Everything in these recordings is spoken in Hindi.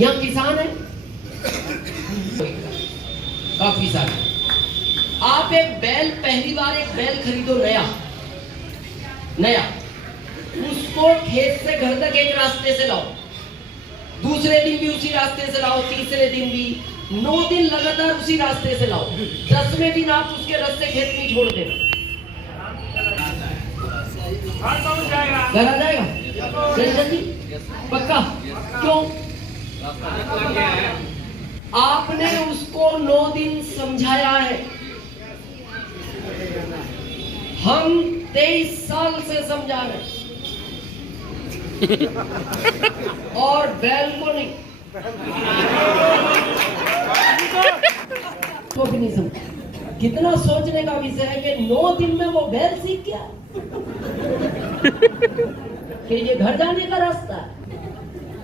यहाँ किसान है काफी सारे। आप एक बैल, पहली बार एक बैल खरीदो नया, उसको खेत से घर तक एक रास्ते से लाओ, दूसरे दिन भी उसी रास्ते से लाओ, तीसरे दिन भी, 9 दिन लगातार उसी रास्ते से लाओ, 10वें दिन आप उसके रास्ते खेत में छोड़ देना, घर आ जाएगा जल्दी पक्का। क्यों? आपने उसको 9 दिन समझाया है। हम 23 साल से समझा रहे और बैल को नहीं, तो भी नहीं समझा। कितना सोचने का विषय है कि 9 दिन में वो बैल सीख गया कि ये घर जाने का रास्ता है।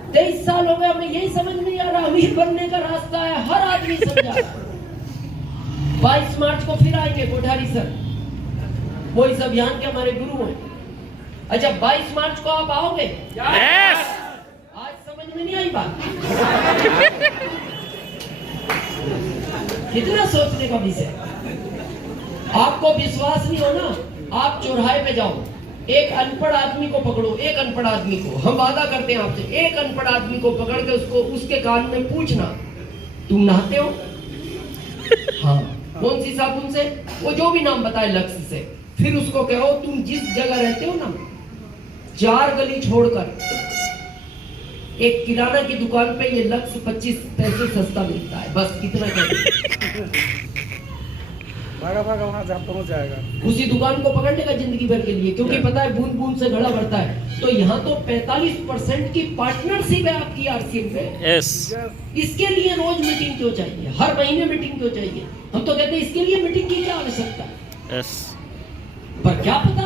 23 साल हो गए, हमें यही समझ नहीं आ रहा अमीर बनने का रास्ता है। हर आदमी समझा रहा। 22 मार्च को फिर आएंगे कोठारी सर, वो इस अभियान के हमारे गुरु हैं। अच्छा, 22 मार्च को आप आओगे? यस। आज समझ में नहीं आई बात। कितना सोचने का विषय। आपको विश्वास नहीं हो ना, आप चौराहे पे जाओ, एक अनपढ़ आदमी को पकड़ो, एक अनपढ़ आदमी को, हम वादा करते हैं आपसे, एक अनपढ़ आदमी को पकड़ के उसको उसके कान में पूछना, तुम नहाते हो? हाँ। कौन सी साबुन से? वो जो भी नाम बताए लक्ष्य से। फिर उसको कहो तुम जिस जगह रहते हो ना, 4 गली छोड़कर एक किराना की दुकान पे ये लक्ष्य 25 पैसे सस्ता मिलता है। बस कितना कहते भागा वहां जहाँ पहुंच जाएगा। उसी दुकान को पकड़ लेगा जिंदगी भर के लिए, क्योंकि पता है बूंद बूंद से घड़ा भरता है। तो यहाँ तो 45% की पार्टनरशिप है आपकी आरसीएम में। यस। इसके लिए रोज मीटिंग क्यों चाहिए? हर महीने मीटिंग क्यों चाहिए? हम तो कहते हैं इसके लिए मीटिंग की क्या आवश्यकता है? यस। पर क्या पता,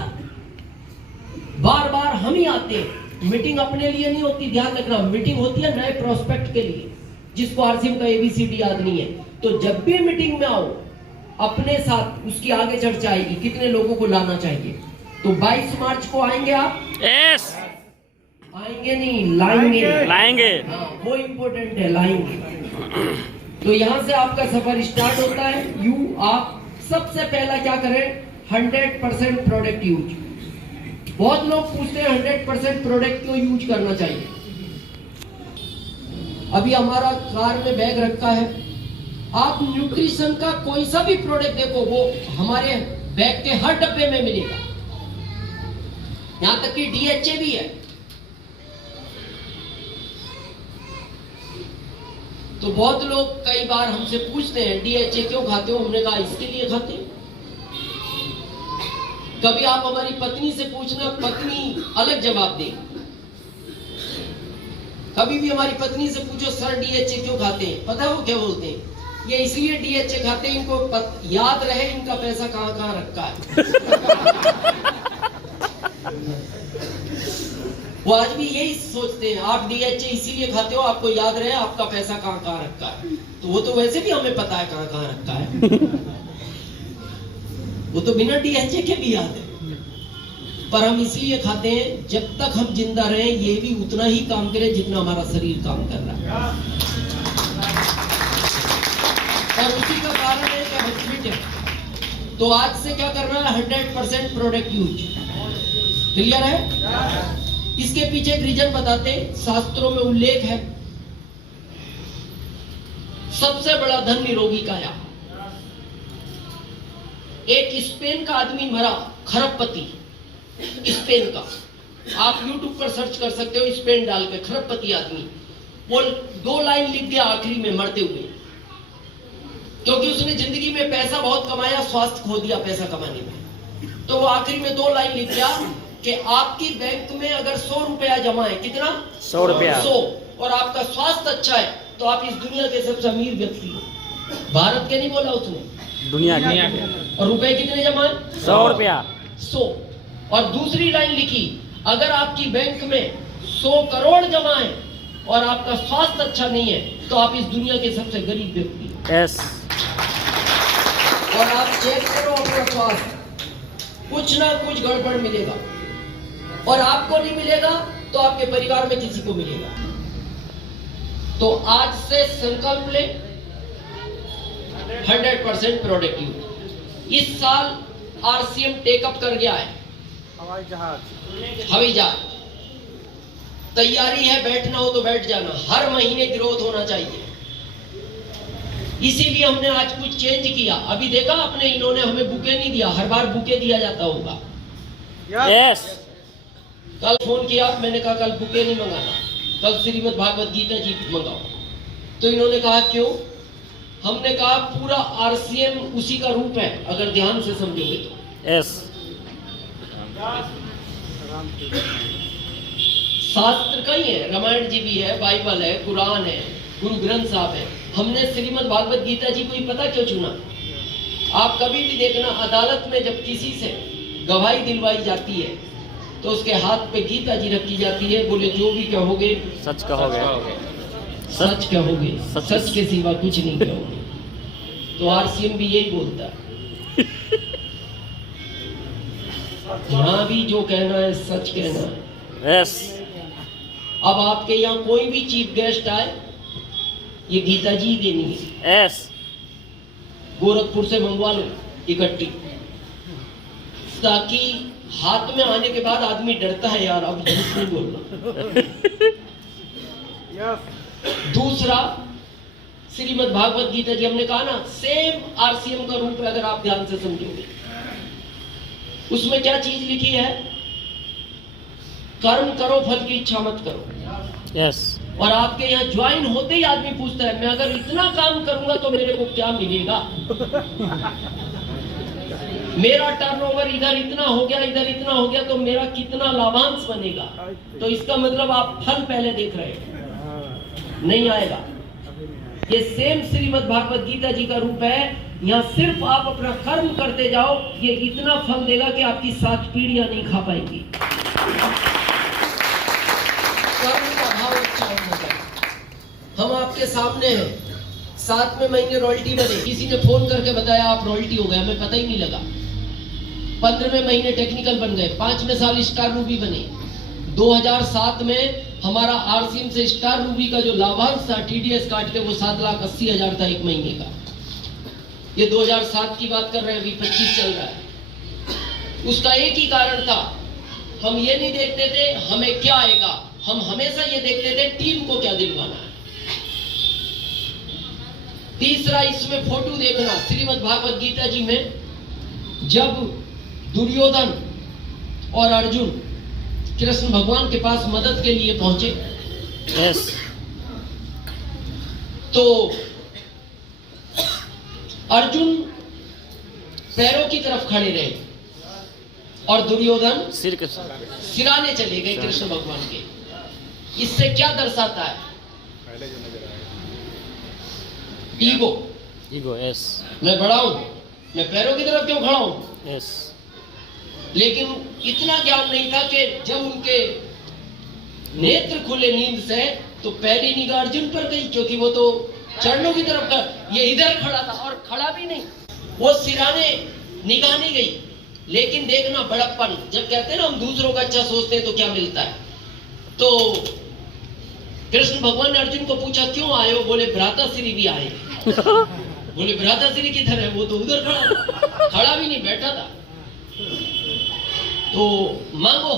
बार बार हम ही आते हैं। मीटिंग अपने लिए नहीं होती, ध्यान रखना। मीटिंग होती है नए प्रोस्पेक्ट के लिए, जिसको आरसीएम का ABCD याद नहीं है। तो जब भी मीटिंग में आओ, अपने साथ उसकी आगे चर्चा आएगी, कितने लोगों को लाना चाहिए। तो 22 मार्च को आएंगे आप? यस। आएंगे नहीं, लाएंगे। लाएंगे। हाँ, वो इम्पोर्टेंट है, लाएंगे। तो यहाँ से आपका सफर स्टार्ट होता है। आप सबसे पहला क्या करें? 100% प्रोडक्ट यूज। बहुत लोग पूछते हैं 100% प्रोडक्ट क्यों यूज करना चाहिए। अभी हमारा कार में बैग रखा है, आप न्यूट्रिशन का कोई सा भी प्रोडक्ट देखो, वो हमारे बैग के हर डब्बे में मिलेगा। यहां तक कि DHA भी है। तो बहुत लोग कई बार हमसे पूछते हैं DHA क्यों खाते हो? हमने कहा इसके लिए खाते हैं। कभी आप हमारी पत्नी से पूछना, पत्नी अलग जवाब देगी। कभी भी हमारी पत्नी से पूछो सर DHA क्यों खाते हैं, पता है वो क्या बोलते हैं? ये इसलिए DHA खाते हैं, इनको याद रहे इनका पैसा कहां कहां रखा है। वो आज भी यही सोचते हैं, आप DHA इसीलिए खाते हो, आपको याद रहे आपका पैसा कहां कहां रखा है। तो वो तो वैसे भी हमें पता है कहां कहां रखा है। वो तो बिना DHA के भी याद है। पर हम इसलिए खाते हैं जब तक हम जिंदा रहें, ये भी उतना ही काम करे जितना हमारा शरीर काम कर रहा है। और उसी का कारण है कि हम फिट है। तो आज से क्या करना है? 100% प्रोडक्ट यूज। क्लियर है? इसके पीछे एक रीजन बताते हैं, शास्त्रों में उल्लेख है, सबसे बड़ा धन निरोगी काया। एक स्पेन का आदमी मरा, खरबपति, स्पेन का। आप YouTube पर सर्च कर सकते हो, स्पेन डाल के खरबपति आदमी। वो 2 लाइन लिख दिया आखिरी में मरते हुए, क्योंकि उसने जिंदगी में पैसा बहुत कमाया, स्वास्थ्य खो दिया पैसा कमाने में। तो वो आखिरी में 2 लाइन लिख दिया कि आपकी बैंक में अगर 100 रुपया जमा है, कितना? 100 रुपया। 100, और आपका स्वास्थ्य अच्छा है, तो आप इस दुनिया के सबसे अमीर व्यक्ति हो। भारत के नहीं बोला उसने, दुनिया के। और रुपए कितने जमा है? 100 रुपया। 100। और दूसरी लाइन लिखी, अगर आपकी बैंक में 100 करोड़ जमा है और आपका स्वास्थ्य अच्छा नहीं है, तो आप इस दुनिया के सबसे गरीब व्यक्ति हो। यस। और आप चेक करो अपना स्वास्थ्य, कुछ ना कुछ गड़बड़ मिलेगा। और आपको नहीं मिलेगा तो आपके परिवार में किसी को मिलेगा। तो आज से संकल्प ले 100% प्रोडक्टिव। इस साल आरसीएम टेकअप कर गया है हवाई जहाज। हवाई जहाज, तैयारी है, बैठना हो तो बैठ जाना, हर महीने ग्रोथ होना चाहिए। इसीलिए हमने आज कुछ चेंज किया। अभी देखा आपने, इन्होंने हमें बुके नहीं दिया, हर बार बुके दिया जाता होगा। यस। कल फोन किया, मैंने कहा कल बुके नहीं मंगाना, कल श्रीमद् भागवत गीता जी मंगाओ। तो इन्होंने कहा क्यों? हमने कहा पूरा आरसीएम उसी का रूप है, अगर ध्यान से समझोगे तो। यस। शास्त्र कई है, रामायण जी भी है, बाइबल है, कुरान है, गुरु ग्रंथ साहब है। हमने श्रीमद् भागवत गीता जी को ही पता क्यों चुना? आप कभी भी देखना, अदालत में जब किसी से गवाही दिलवाई जाती है तो उसके हाथ पे गीता जी रखी जाती है, बोले जो भी कहोगे सच कहोगे। सच कहोगे, सच- सच के सिवा कुछ नहीं कहोगे। तो आरसीएम भी यही बोलता है, यहाँ भी जो कहना है सच कहना है। यस। अब आपके यहाँ कोई भी चीफ गेस्ट आए, ये गीता जी देनी है। यस। गोरखपुर से मंगवा लो इकट्ठी, ताकि हाथ में आने के बाद आदमी डरता है, यार अब झूठ नहीं बोलना। यस। दूसरा, श्रीमद् भागवत गीता जी हमने कहा ना, सेम आरसीएम का रूप है, अगर आप ध्यान से समझोगे। उसमें क्या चीज लिखी है? कर्म करो, फल की इच्छा मत करो। यस। और आपके यहाँ ज्वाइन होते ही आदमी पूछता है, मैं अगर इतना काम करूंगा तो मेरे को क्या मिलेगा? मेरा टर्नओवर इधर इतना हो गया, इधर इतना हो गया, तो मेरा कितना लाभांश बनेगा? तो इसका मतलब आप फल पहले देख रहे हो, नहीं आएगा। ये सेम श्रीमद् भागवत गीता जी का रूप है। यहाँ सिर्फ आप अपना कर्म करते जाओ, ये इतना फल देगा कि आपकी 7 पीढ़ियां नहीं खा पाएंगी। कर्म का भाव अच्छा होना चाहिए। हम आपके सामने हैं, 7वें महीने रॉयल्टी बने, किसी ने फोन करके बताया आप रॉयल्टी हो गए, हमें पता ही नहीं लगा। 15वें महीने टेक्निकल बन गए, 5वें साल स्टार रूबी बने। 2007 में हमारा आरसीएम से स्टार रूबी का जो लाभांश था टीडीएस काट के, वो 7,80,000 था एक महीने का। ये 2007 की बात कर रहे हैं, अभी 25 चल रहा है। उसका एक ही कारण था, हम ये नहीं देखते थे हमें क्या आएगा, हम हमेशा ये देखते थे टीम को क्या दिलवाना है। तीसरा, इसमें फोटो देखना, श्रीमद् भागवत गीता जी में जब दुर्योधन और अर्जुन कृष्ण भगवान के पास मदद के लिए पहुंचे, यस। तो अर्जुन पैरों की तरफ खड़े रहे और दुर्योधन सिर के सिराने चले गए कृष्ण भगवान के। इससे क्या दर्शाता है? ईगो। ईगो। यस। मैं बड़ा हूं, मैं पैरों की तरफ क्यों खड़ा हूं? यस। लेकिन इतना ज्ञान नहीं था कि जब उनके नेत्र खुले नींद से, तो पहली निगाह अर्जुन पर गई, क्योंकि वो तो चरणों की तरफ का, ये इधर खड़ा था और खड़ा भी नहीं, वो सिराने निगाह नहीं गई। लेकिन देखना बड़प्पन, जब कहते हैं ना हम दूसरों का अच्छा सोचते हैं तो क्या मिलता है। तो कृष्ण भगवान ने अर्जुन को पूछा क्यों आए हो? बोले भ्राताश्री भी आए। बोले भ्राताश्री किधर है? वो तो उधर खड़ा भी नहीं, बैठा था। तो मांगो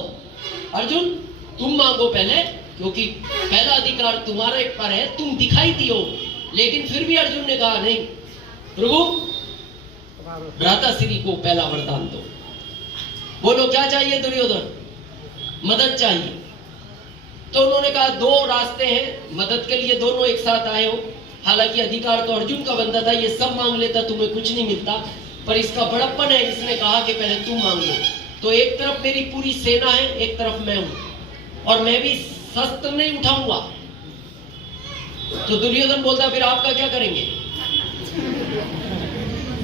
अर्जुन, तुम मांगो पहले, क्योंकि पहला अधिकार तुम्हारे पर है, तुम दिखाई दियो। लेकिन फिर भी अर्जुन ने कहा नहीं प्रभु, भ्राताश्री को पहला वरदान दो। बोलो क्या चाहिए दुर्योधन? मदद चाहिए। तो उन्होंने कहा 2 रास्ते हैं मदद के लिए, दोनों एक साथ आए हो। हालांकि अधिकार तो अर्जुन का बनता था, ये सब मांग लेता तुम्हें कुछ नहीं मिलता, पर इसका बड़प्पन है, इसने कहा कि पहले तुम मांग लो। तो एक तरफ मेरी पूरी सेना है, एक तरफ मैं हूं, और मैं भी शस्त्र नहीं उठाऊंगा। तो दुर्योधन बोलता फिर आपका क्या करेंगे?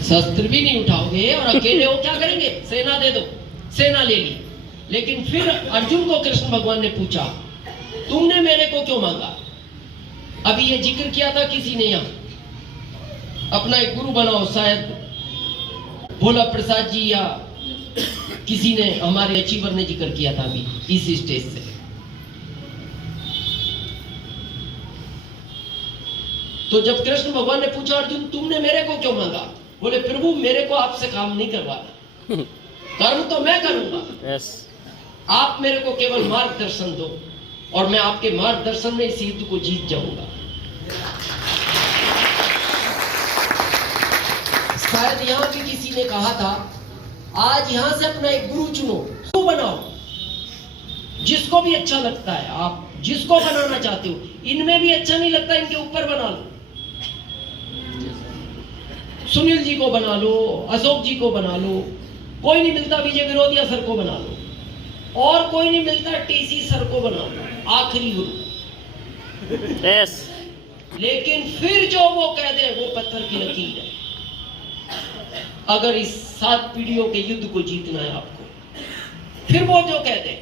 शस्त्र भी नहीं उठाओगे और अकेले हो, क्या करेंगे? सेना दे दो। सेना ले ली। लेकिन फिर अर्जुन को कृष्ण भगवान ने पूछा तुमने मेरे को क्यों मांगा? अभी ये जिक्र किया था किसी ने, यहाँ अपना एक गुरु बनाओ, शायद भोला प्रसाद जी या किसी ने, हमारे अचीवर ने जिक्र किया था अभी इस स्टेज से। तो जब कृष्ण भगवान ने पूछा अर्जुन तुमने मेरे को क्यों मांगा, बोले प्रभु मेरे को आपसे काम नहीं करवाना, कर्म तो मैं करूंगा, यस आप मेरे को केवल मार्गदर्शन दो और मैं आपके मार्गदर्शन में इस युद्ध को जीत जाऊंगा। शायद यहां भी किसी ने कहा था आज यहां से अपना एक गुरु चुनो, गुरु बनाओ, जिसको भी अच्छा लगता है, आप जिसको बनाना चाहते हो, इनमें भी अच्छा नहीं लगता इनके ऊपर बना लो, सुनील जी को बना लो, अशोक जी को बना लो, कोई नहीं मिलता विजय विरोधिया सर को बना लो, और कोई नहीं मिलता टीसी सर को बना लो, आखिरी गुरु। यस लेकिन फिर जो वो कह दे वो पत्थर की लकीर है। अगर इस 7 पीढ़ियों के युद्ध को जीतना है आपको, फिर वो जो कह दे।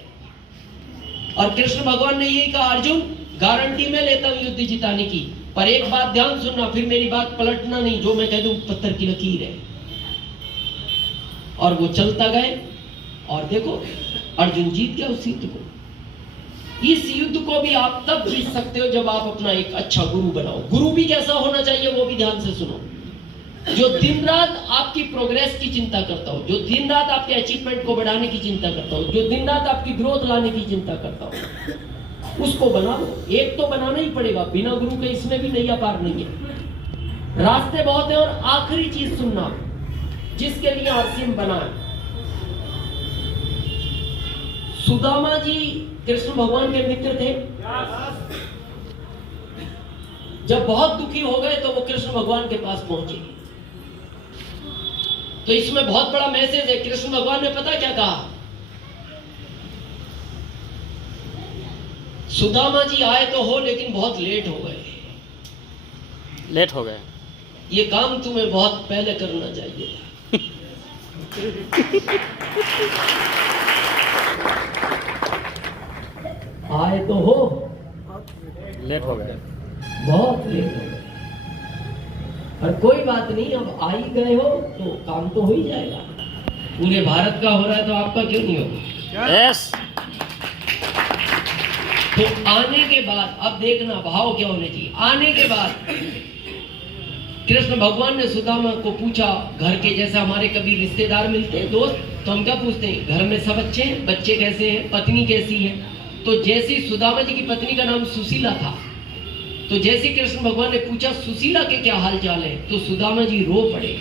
और कृष्ण भगवान ने यही कहा अर्जुन गारंटी में लेता हूं युद्ध जिताने की, पर एक बात ध्यान सुनना, फिर मेरी बात पलटना नहीं, जो मैं कह दूं पत्थर की लकीर है। और वो चलता गए और देखो अर्जुन जीत गया उस युद्ध को। इस युद्ध को भी आप तब जीत सकते हो जब आप अपना एक अच्छा गुरु बनाओ। गुरु भी कैसा होना चाहिए वो भी ध्यान से सुनो, जो दिन रात आपकी प्रोग्रेस की चिंता करता हो, जो दिन रात आपके अचीवमेंट को बढ़ाने की चिंता करता हो, जो दिन रात आपकी ग्रोथ लाने की चिंता करता हो, उसको बना लो। एक तो बनाना ही पड़ेगा, बिना गुरु के इसमें भी नैया पार नहीं है, रास्ते बहुत है। और आखिरी चीज सुनना, जिसके लिए आरसीएम बना है, सुदामा जी कृष्ण भगवान के मित्र थे। जब बहुत दुखी हो गए तो वो कृष्ण भगवान के पास पहुंचे। तो इसमें बहुत बड़ा मैसेज है। कृष्ण भगवान ने पता क्या कहा, सुदामा जी आए तो हो लेकिन बहुत लेट हो गए, लेट हो गए, ये काम तुम्हें बहुत पहले करना चाहिए था। आए तो हो, लेट हो गए, बहुत लेट हो गए, पर कोई बात नहीं, अब आ ही गए हो तो काम तो हो ही जाएगा। पूरे भारत का हो रहा है तो आपका क्यों नहीं होगा? यस तो आने के बाद अब देखना भाव क्या होने चाहिए। आने के बाद कृष्ण भगवान ने सुदामा को पूछा, घर के जैसे हमारे कभी रिश्तेदार मिलते हैं दोस्त, तो हम क्या पूछते हैं, घर में सब अच्छे हैं, बच्चे कैसे हैं, पत्नी कैसी है? तो जैसी सुदामा जी की पत्नी का नाम सुशीला था, तो जैसे कृष्ण भगवान ने पूछा सुशीला के क्या हाल चाल है, तो सुदामा जी रो पड़े,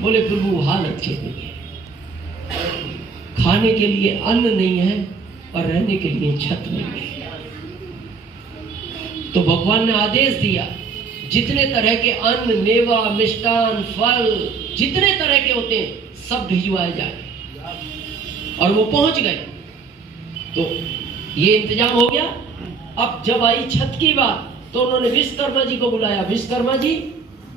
बोले प्रभु हाल अच्छे नहीं है, खाने के लिए अन्न नहीं है और रहने के लिए छत नहीं है। तो भगवान ने आदेश दिया जितने तरह के अन्न, मेवा, मिष्टान, फल, जितने तरह के होते हैं सब भिजवाए जाए। और वो पहुंच गए, तो ये इंतजाम हो गया। अब जब आई छत की बात, तो उन्होंने विश्वकर्मा जी को बुलाया। विश्वकर्मा जी,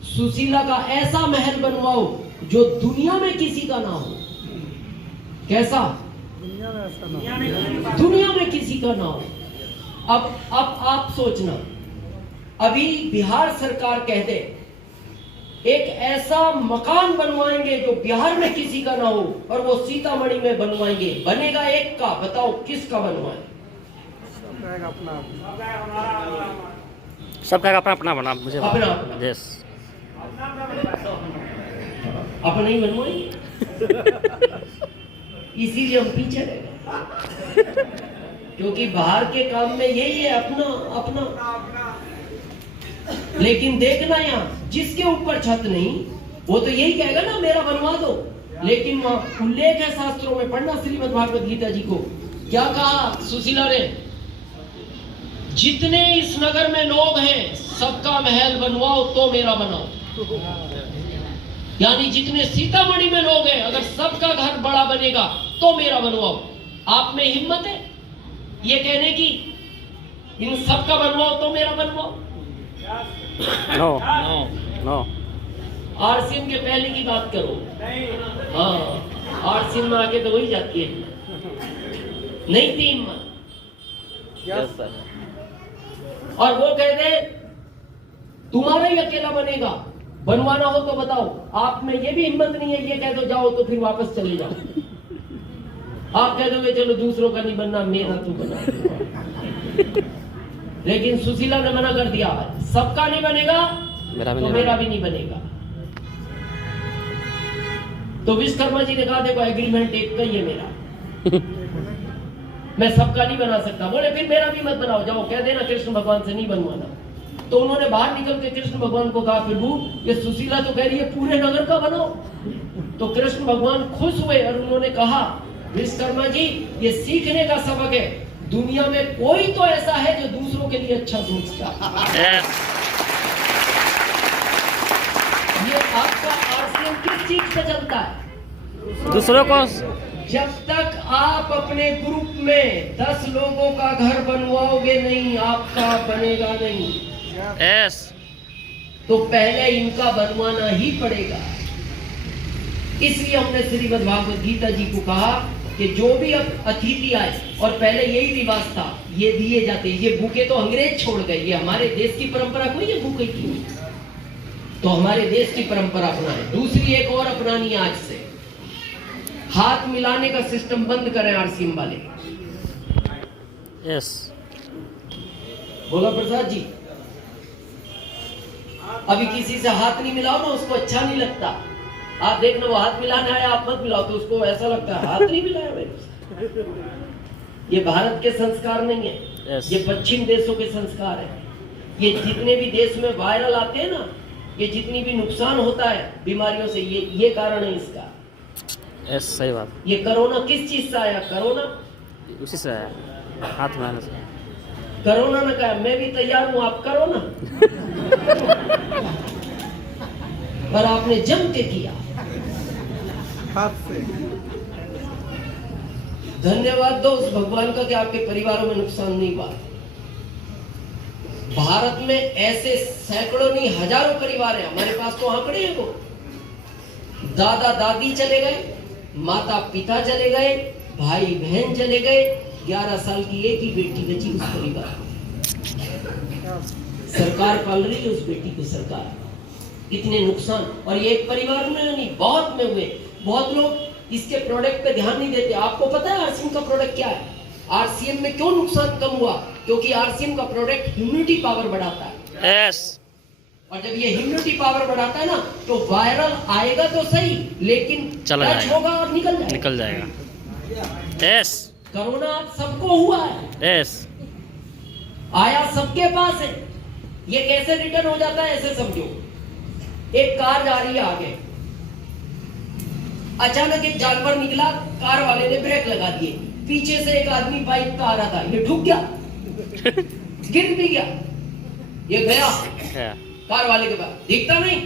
सुशीला का ऐसा महल बनवाओ जो दुनिया में किसी का ना हो। कैसा? दुनिया में ऐसा ना, दुनिया में किसी का ना हो। अब आप सोचना, अभी बिहार सरकार कहते एक ऐसा मकान बनवाएंगे जो बिहार में किसी का ना हो, और वो सीतामढ़ी में बनवाएंगे, बनेगा एक का, बताओ किसका बनवाए? अपना सबका अपना अपना बना, मुझे अपना अपना। यस अपना ही बनवाएंगे। इसीलिए हम पीछे रह गए, क्योंकि बाहर के काम में यही है, अपना अपना। लेकिन देखना यहाँ जिसके ऊपर छत नहीं, वो तो यही कहेगा ना मेरा बनवा दो। लेकिन वहां उल्लेख है शास्त्रों में, पढ़ना श्रीमद् भागवत गीता जी को, क्या कहा सुशीला ने, जितने इस नगर में लोग हैं सबका महल बनवाओ तो मेरा बनाओ। यानी जितने सीतामढ़ी में लोग हैं, अगर सबका घर बड़ा बनेगा तो मेरा बनवाओ। आप में हिम्मत है ये कहने की, इन सबका बनवाओ तो मेरा बनवाओ? नो नो आरसीएम के पहले की बात करो। हाँ, आरसीएम में आगे तो वही जाती है, नहीं थी हिम्मत। Yes sir. और वो कहते तुम्हारा ही अकेला बनेगा, बनवाना हो तो बताओ। आप में ये भी हिम्मत नहीं है, ये कह दो जाओ तो फिर वापस चले जाओ। आप कह दोगे चलो दूसरों का नहीं बनना, मेरा तू बना। लेकिन सुशीला ने मना कर दिया, सबका नहीं बनेगा, मेरा भी तो नहीं मेरा बना। भी नहीं बनेगा। तो विश्वकर्मा जी ने कहा देखो एग्रीमेंट एक का ही है मेरा, मैं सबका नहीं बना सकता। बोले फिर मेरा भी मत बनाओ, जाओ कह देना कृष्ण भगवान से नहीं बनवाना। तो उन्होंने बाहर निकल के कृष्ण भगवान को कहा प्रभु ये सुशीला तो कह रही है पूरे नगर का बनाओ। तो कृष्ण भगवान खुश हुए और उन्होंने कहा विश्वकर्मा जी ये सीखने का सबक है, दुनिया में कोई तो ऐसा है जो दूसरों के लिए अच्छा सोचता है। यस ये आपका आरसीएम किस चीज पे चलता है? दूसरों को जब तक आप अपने ग्रुप में 10 लोगों का घर बनवाओगे नहीं, आपका बनेगा नहीं। यस तो पहले इनका बनवाना ही पड़ेगा। इसलिए हमने श्रीमद् भागवत गीता जी को कहा कि जो भी अब अतिथि आए, और पहले यही रिवाज था, ये दिए जाते, ये बुके तो अंग्रेज छोड़ गए, ये हमारे देश की परंपरा कोई ये बुके की, तो हमारे देश की परंपरा अपनाए। दूसरी एक और अपनानी है आज से, हाथ मिलाने का सिस्टम बंद करें आरसीएम वाले। यस बोला प्रसाद जी, अभी किसी से हाथ नहीं मिलाओ ना उसको अच्छा नहीं लगता। आप देखना वो हाथ मिलाने आया आप मत मिलाओ तो उसको ऐसा लगता है हाथ नहीं मिलाया मैंने। ये भारत के संस्कार नहीं है, Yes. ये पश्चिम देशों के संस्कार है। ये जितने भी देश में वायरल आते हैं ना, ये जितनी भी नुकसान होता है बीमारियों से, ये कारण है इसका। यस सही बात, ये कोरोना किस चीज से आया? कोरोना उसी से है, हाथ में आने से। कोरोना ने कहा मैं भी तैयार हूं, आप करो ना। पर आपने जम के किया। हाथ से धन्यवाद दो उस भगवान का कि आपके परिवारों में नुकसान नहीं हुआ। भारत में ऐसे सैकड़ों नहीं हजारों परिवार हैं, हमारे पास तो आंकड़े हैं। वो दादा दादी चले गए, माता पिता चले गए, भाई बहन चले गए, 11 साल की एक ही बेटी बची उस परिवार में। सरकार पाल रही है उस बेटी को, सरकार। इतने नुकसान, और ये एक परिवार में नहीं बहुत में हुए। बहुत लोग इसके प्रोडक्ट पे ध्यान नहीं देते। आपको पता है आरसीएम का प्रोडक्ट क्या है? आरसीएम में क्यों नुकसान कम हुआ? क्योंकि आरसीएम का प्रोडक्ट ह्यूमिडिटी पावर बढ़ाता है। यस और जब ये ह्यूमिडिटी पावर बढ़ाता है ना, तो वायरल आएगा तो सही, लेकिन चला टच जाएगा। होगा और निकल जाएगा। निकल जाएगा। यस कोरोना आज सबको हुआ है, यस आया सबके पास है। ये कैसे रिटर्न हो जाता है ऐसे समझो, एक कार जा रही है आगे, अचानक एक जानवर निकला, कार वाले ने ब्रेक लगा दिए, पीछे से एक आदमी बाइक पे आ रहा था, ये ठुक गया, गिर भी गया, ये गया कार वाले के पास, दिखता नहीं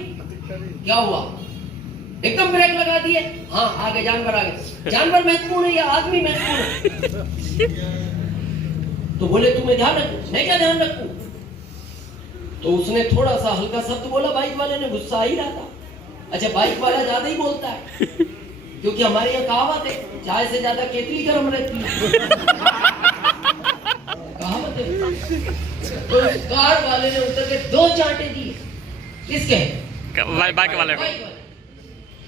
क्या हुआ, एकदम ब्रेक लगा दिए, हाँ आगे जानवर आगे। जानवर महत्वपूर्ण है या आदमी महत्वपूर्ण है? तो बोले तुम्हें ध्यान रखो। मैं क्या ध्यान रखूं? तो उसने थोड़ा सा हल्का शब्द बोला, बाइक वाले ने, गुस्सा आ ही रहा था। अच्छा बाइक वाला ज्यादा ही बोलता है, क्योंकि हमारे यहाँ कहावत है, चाय से ज्यादा केतली गर्म रहती है। कहावत है। तो उस कार वाले ने उतर के 2 चांटे दिए। किसके? बाइक वाले को।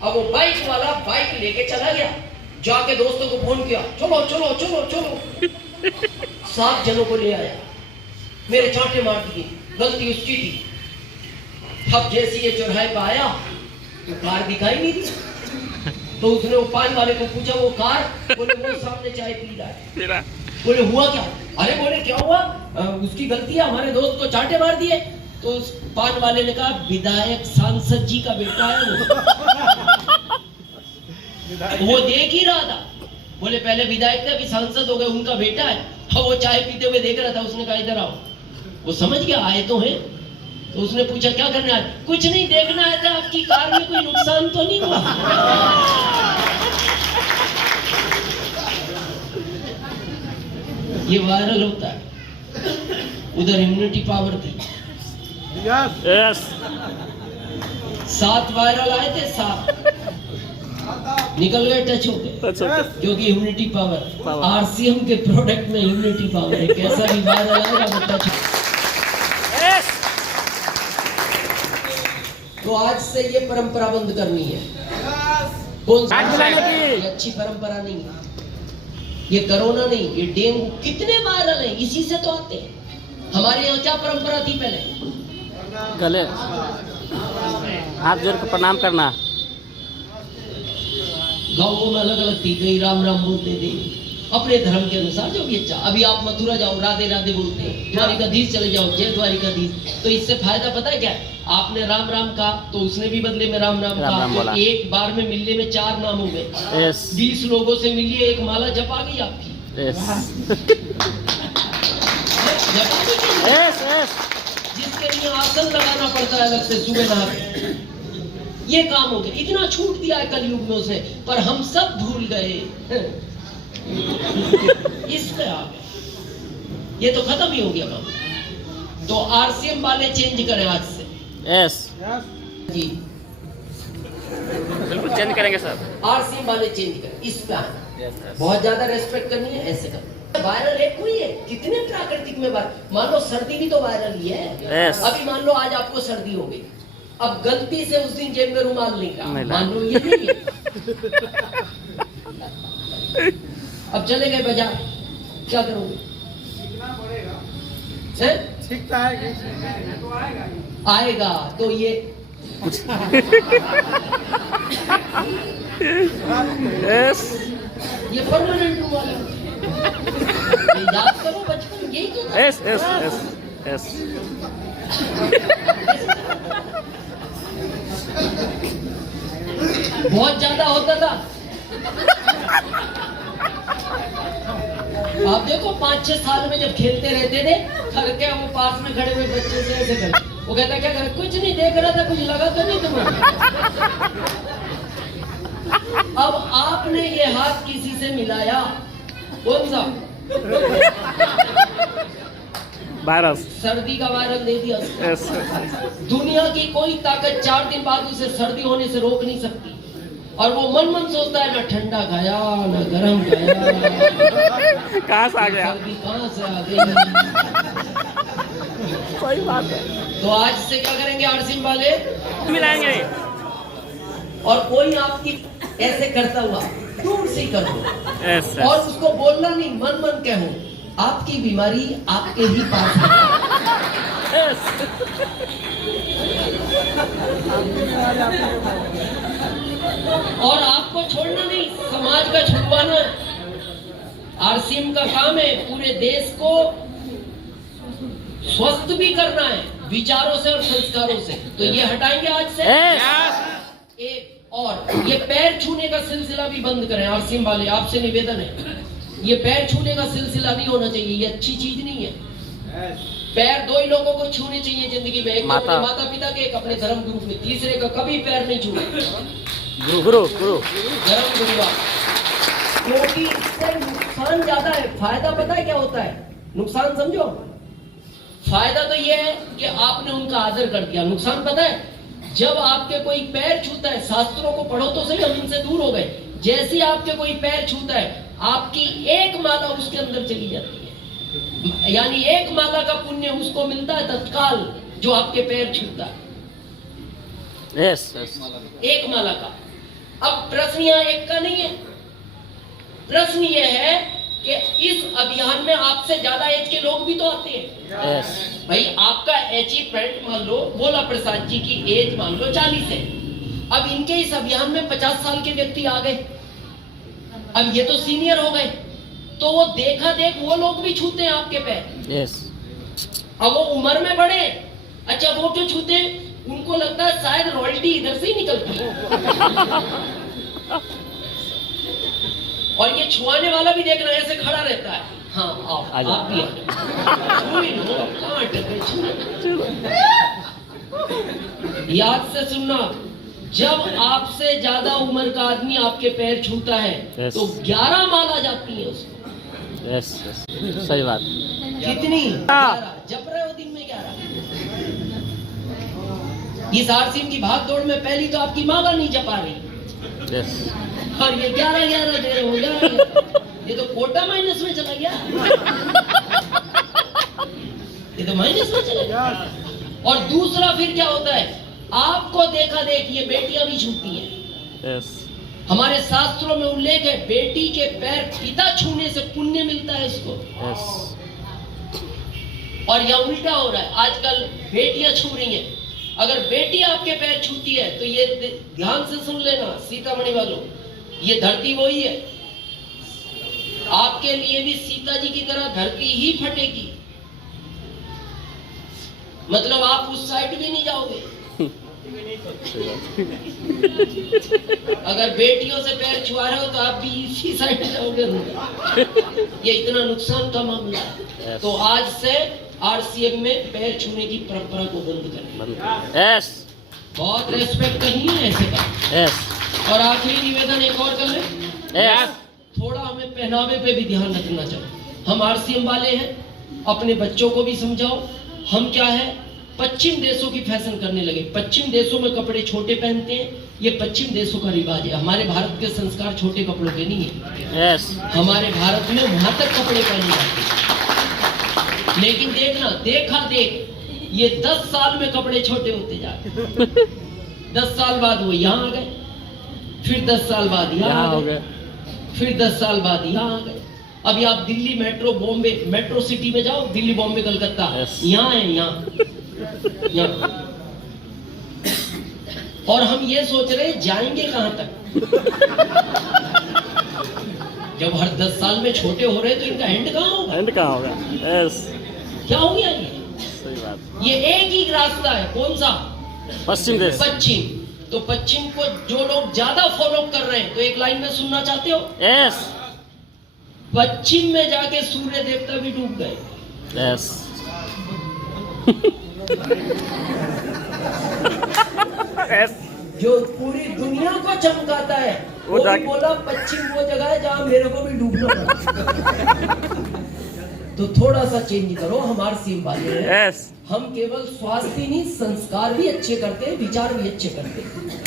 अब वो बाइक वाला बाइक लेके चला गया, जाके दोस्तों को फोन किया, चलो चलो चलो चलो। 7 जनों को ले आया, मेरे चांटे मार दिए, गलती उसकी थी। अब जैसे ये चौराहे पे आया तो कार दिखाई नहीं दी, तो उसने वो पान वाले को पूछा वो कार, बोले वो सामने चाय पी रहा है। बोले हुआ क्या? अरे बोले क्या हुआ? उसकी गलती है, हमारे दोस्त को चांटे मार दिए। तो उस पान वाले ने कहा विधायक सांसद जी का बेटा है वो देख ही रहा था। बोले पहले विधायक थे अभी सांसद हो गए, उनका बेटा है। हाँ वो चाय पीते हुए देख रहा था, उसने कहा इधर आओ। वो समझ गया आए तो हैं। तो उसने पूछा क्या करना है? कुछ नहीं, देखना है था आपकी कार में कोई नुकसान तो नहीं हुआ। ये वायरल होता है, उधर इम्यूनिटी पावर थी। यस यस 7 वायरल आए थे, 7 निकल गए, टच हो गए, क्योंकि इम्यूनिटी पावर। आरसीएम के प्रोडक्ट में इम्यूनिटी पावर है, कैसा भी वायरल आएगा वो टच। तो आज से ये परंपरा बंद करनी है। कौन सा? ये अच्छी परंपरा नहीं है। ये कोरोना नहीं, ये डेंगू कितने वायरल है, इसी से तो आते हैं। हमारे यहाँ क्या परंपरा थी पहले? गले हाथ जोड़ के प्रणाम करना। गाँवों में अलग अलग थी, कहीं राम राम बोलते थे अपने धर्म के अनुसार, जो भी अच्छा। अभी आप मथुरा जाओ, राधे राधे बोलते हैं, द्वारिकाधीश चले जाओ, जय द्वारिकाधीश। तो इससे फायदा पता है क्या है? आपने राम राम कहा तो उसने भी बदले में राम राम कहा, तो एक बार में मिलने में 4 नाम हो गए। 20 लोगों से मिलिए, एक माला जप आ गई आपकी। जिसके लिए आसन लगाना पड़ता है अलग से सुबह नहा के, ये काम हो गया। इतना छूट दिया है कलयुग में उसे, पर हम सब भूल गए। इस पे आ गए, ये तो खत्म ही हो गया काम। तो आरसीएम वाले चेंज करें आज से। यस जी बिल्कुल चेंज करेंगे सर। आरसीएम वाले चेंज करें, इस पे आना। बहुत ज्यादा रेस्पेक्ट करनी है, ऐसे कर। वायरल एक हुई है, कितने प्राकृतिक में बात। मान लो सर्दी भी तो वायरल ही है। अभी मान लो आज आपको सर्दी हो गई, अब गलती से उस दिन जेब में रुमाल नहीं का, मान लो ये नहीं है। अब चले गए बाजार, क्या करोगे? सीखता है कि आएगा तो ये यस ये परमानेंट रुमाल है। ये याद करो बचपन, यही तो था। यस यस यस यस बहुत ज्यादा होता था। आप देखो 5-6 साल में जब खेलते रहते थे, करके वो पास में खड़े हुए बच्चे से ऐसे कर, वो कहता क्या कर, कुछ नहीं देख रहा था, कुछ लगा तो नहीं तुम्हें। अब आपने ये हाथ किसी से मिलाया, कौन सा वायरस, सर्दी का वायरल दे दिया उसको। यस दुनिया की कोई ताकत 4 दिन बाद उसे सर्दी होने से रोक नहीं सकती। और वो मन मन सोचता है ना ठंडा खाया ना गर्म खाया, कहाँ से आ गया? सर्दी कहाँ से आ गई। सही बात है। तो आज से क्या करेंगे आरसीएम वाले? मिलाएंगे। और कोई आपकी ऐसे करता हुआ दूर से कर दो, यस और उसको बोलना नहीं, मन मन कहो आपकी बीमारी आपके ही पास है। और आपको छोड़ना नहीं, समाज का छुड़वाना। आरसीएम का काम है पूरे देश को स्वस्थ भी करना है, विचारों से और संस्कारों से। तो ये हटाएंगे आज से। एक और ये पैर छूने का सिलसिला भी बंद करें आरसीएम वाले, आपसे निवेदन है। ये पैर छूने का सिलसिला नहीं होना चाहिए, ये अच्छी चीज नहीं है। पैर 2 ही लोगों को छूने चाहिए जिंदगी में, एक तो अपने माता पिता के, एक अपने धर्म गुरु के, तीसरे का कभी पैर नहीं छूने। गुरु धर्म गुरु, क्योंकि इससे नुकसान ज्यादा है। फायदा पता है क्या होता है? नुकसान समझो। फायदा तो ये है कि आपने उनका आदर कर दिया। नुकसान पता है? जब आपके कोई पैर छूता है, शास्त्रों को पढ़ो तो सही, हम इनसे दूर हो गए। जैसे ही आपके कोई पैर छूता है, आपकी एक माला उसके अंदर चली जाती है, यानी एक माला का पुण्य उसको मिलता है तत्काल, जो आपके पैर छूता है। यस एक माला का। अब प्रश्न यहाँ एक का नहीं है, प्रश्न ये है कि इस अभियान में आपसे ज्यादा एज के लोग भी तो आते हैं। यस भाई आपका अचीवमेंट मान लो, भोला प्रसाद जी की एज मान लो 40 है, अब इनके इस अभियान में 50 साल के व्यक्ति आ गए, अब ये तो सीनियर हो गए, तो वो देखा देख वो लोग भी छूते हैं आपके पैर। यस अब वो उम्र में बढ़े, अच्छा वो क्यों छूते? उनको लगता है शायद रॉयल्टी इधर से ही निकलती है। और ये छुआने वाला भी देखना ऐसे खड़ा रहता है। हाँ आप भी याद से सुनना, जब आपसे ज्यादा उम्र का आदमी आपके पैर छूता है तो 11 माला जाती है उसको। यस सही बात। कितनी? 11 जप रहे हो दिन में 11। इस आरसीएम की भाग दौड़ में पहली तो आपकी माला नहीं जपा रही, यस और ये 11 दे रहे हो, ये तो कोटा माइनस में चला गया, ये तो माइनस में चला गया। और दूसरा फिर क्या होता है, आपको देखा देख ये बेटियां भी छूती हैं। यस हमारे शास्त्रों में उल्लेख है, बेटी के पैर पिता छूने से पुण्य मिलता है इसको। यस और यहाँ उल्टा हो रहा है, आजकल बेटियां छू रही हैं। अगर बेटी आपके पैर छूती है तो ये ध्यान से सुन लेना सीतामढ़ी वालों, ये धरती वही है, आपके लिए भी सीता जी की तरह धरती ही फटेगी। मतलब आप उस साइड भी नहीं जाओगे। अगर बेटियों से पैर छुआ रहे हो तो आप भी इसी साइड जाओगे। ये इतना नुकसान का मामला है। तो आज से आरसीएम में पैर छूने की परंपरा को बंद करें। यस बहुत रेस्पेक्ट कहीं है ऐसे का। यस और आखिरी निवेदन एक और कर ले, यस थोड़ा हमें पहनावे पे भी ध्यान रखना चाहिए। हम आरसीएम वाले हैं, अपने बच्चों को भी समझाओ। हम क्या है, पश्चिम देशों की फैशन करने लगे। पश्चिम देशों में कपड़े छोटे पहनते हैं, ये पश्चिम देशों का रिवाज है। हमारे भारत के संस्कार छोटे कपड़ों के नहीं है। यस हमारे भारत में वहां तक कपड़े पहने जाते हैं। लेकिन देखना, देखा देख, ये 10 साल में कपड़े छोटे होते जा रहे। 10 साल बाद वो यहाँ आ गए, फिर 10 साल बाद यहाँ आ गए, फिर 10 साल बाद यहाँ आ गए। अभी आप Delhi metro, Bombay metro city में जाओ, दिल्ली बॉम्बे कलकत्ता, यहाँ है, यहाँ। और हम ये सोच रहे जाएंगे कहां तक। जब हर 10 साल में छोटे हो रहे तो इनका एंड कहां होगा? एंड कहाँ होगा? यस क्या हो गया ये? सही बात। ये एक ही रास्ता है, कौन सा? पश्चिम देश। पश्चिम। तो पश्चिम को जो लोग ज्यादा फॉलो कर रहे हैं, तो एक लाइन में सुनना चाहते हो? यस पश्चिम में जाके सूर्य देवता भी डूब गए। यस जो पूरी दुनिया को चमकाता है वो वो भी बोला पश्चिम वो जगह है जहां मेरे को भी डूबना पड़ा। तो थोड़ा सा चेंज करो। हम आरसीएम वाले हैं, यस हम केवल स्वास्थ्य नहीं, संस्कार भी अच्छे करते हैं, विचार भी अच्छे करते हैं।